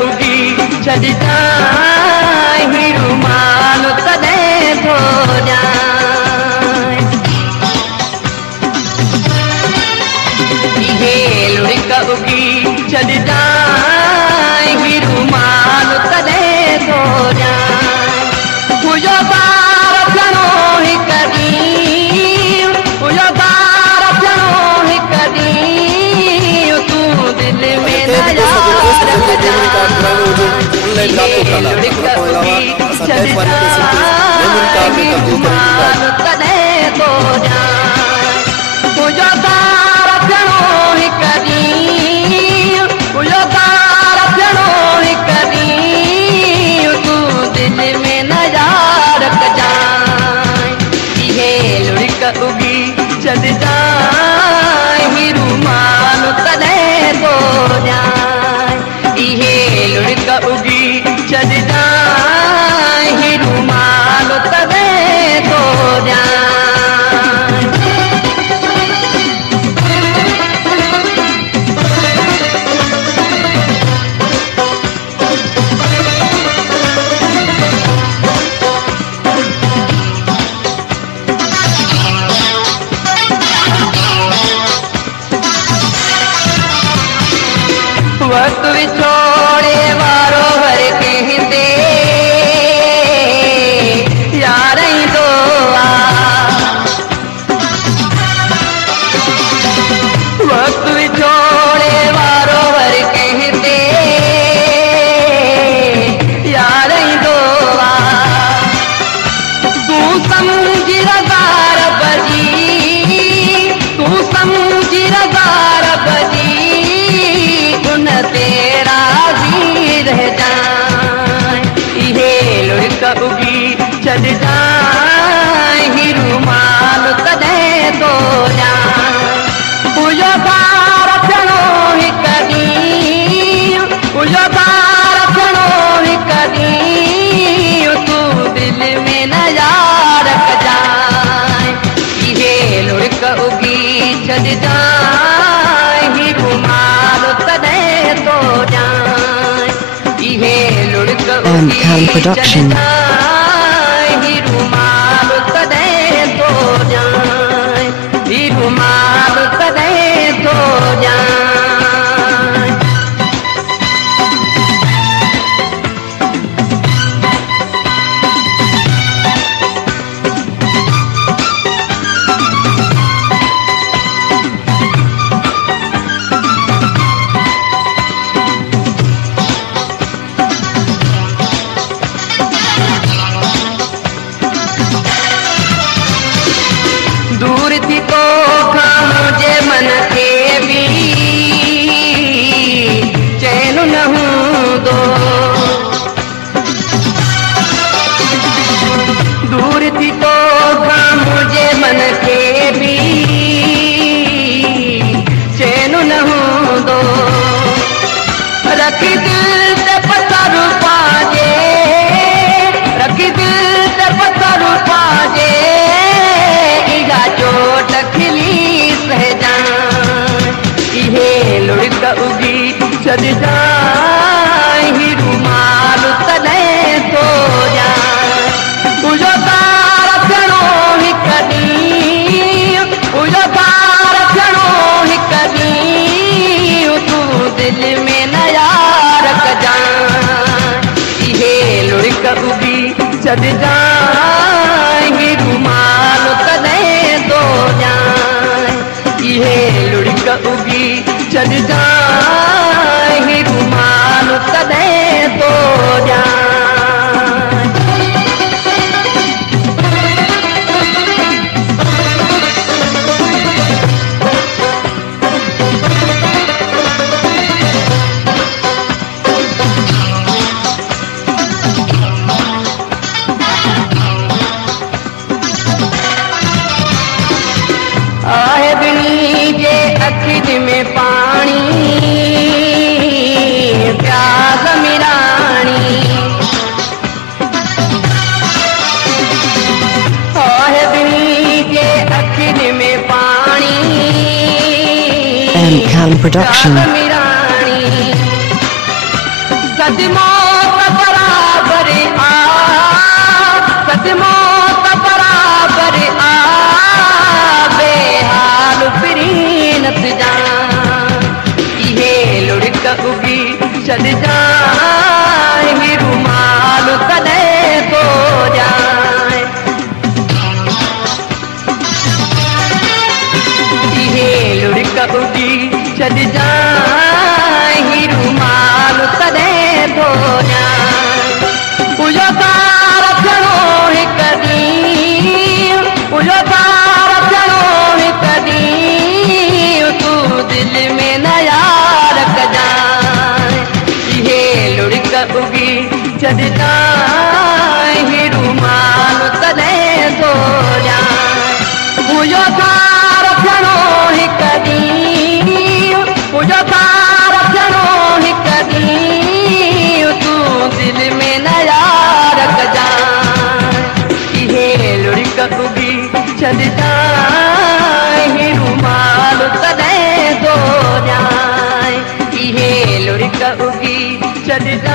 उगी छॾ जाए रुमाल तॾहिं थो जाए इहे लुड़िक उगी छॾ जाए रुमाल तॾहिं थो जाए मुंहिंजो बार थियणो हिकु ॾींहुं मुंहिंजो बार थियणो हिकु ॾींहुं तूं दिलि में न वक्त विछोड़े वारो हर कहंदे यार ईंदो वक्त विछोड़े वारो हर कहंदे यार ईंदो तूं समझी रज़ार बजी तूं समझी रज़ार बजी तेरा भी रह जाए इहे लुड़िक उगी छॾ जाए रुमाल तॾहिं थो जाए मुंहिंजो बार थियणो हिकु ॾींहुं मुंहिंजो बार थियणो हिकु ॾींहुं तूं दिलि में न यार रखजाए इहे लुड़िक उगी छॾ जाए रुमाल तॾहिं थो जाए इहे लुड़िक उगी Production. रुमाल तॾहिं थो जाए रुमाल तॾहिं थो जाए दूर थी तो मुझे मन के भी चैन न हूंदो दूर थी तो मुझे मन के भी चैन न हूंदो रखी दिल ते पत्थर पाजे रखी दिल ते पत्थर पाजे चोट खिली सहजान इहे लुड़िक उगी छॾ जाए रुमाल तॾहिं थो जाए मुंहिंजो बार थियणो हिकु ॾींहुं मुंहिंजो बार थियणो हिकु ॾींहुं तूं दिलि में न यार रखजान इहे लुड़िक उगी छॾ जाए रुमाल तॾहिं थो जाए इहे लुड़िक उगी छॾ जाए रुमाल तॾहिं थो जाए अखियुनि में पाणी प्यास मिराणी साहिबनी के अखियुनि में पाणी Production. मिराणी सदमौत बराबर आ, सदमौत बराबर आ, बेहाल फिरीन जान इहे लुड़क उगी चल जाए ही रुमाल कदे तो जाए इहे लुड़क उगी चल जाए ही रुमाल कदे तो जाए उजो तार चलो ही कदी उजो तार चलो ही कदी तू दिल में नया रख जाए इहे लुड़क उगी चल जाए ही रुमाल कदे तो जाए उजो तार चलो ही कदी उजो तार चलो ही कदी तू दिल में नया रख जाए इहे लुड़क उगी चल जाए ही रुमाल कदे तो जाए इहे लुड़क उगी चल जाए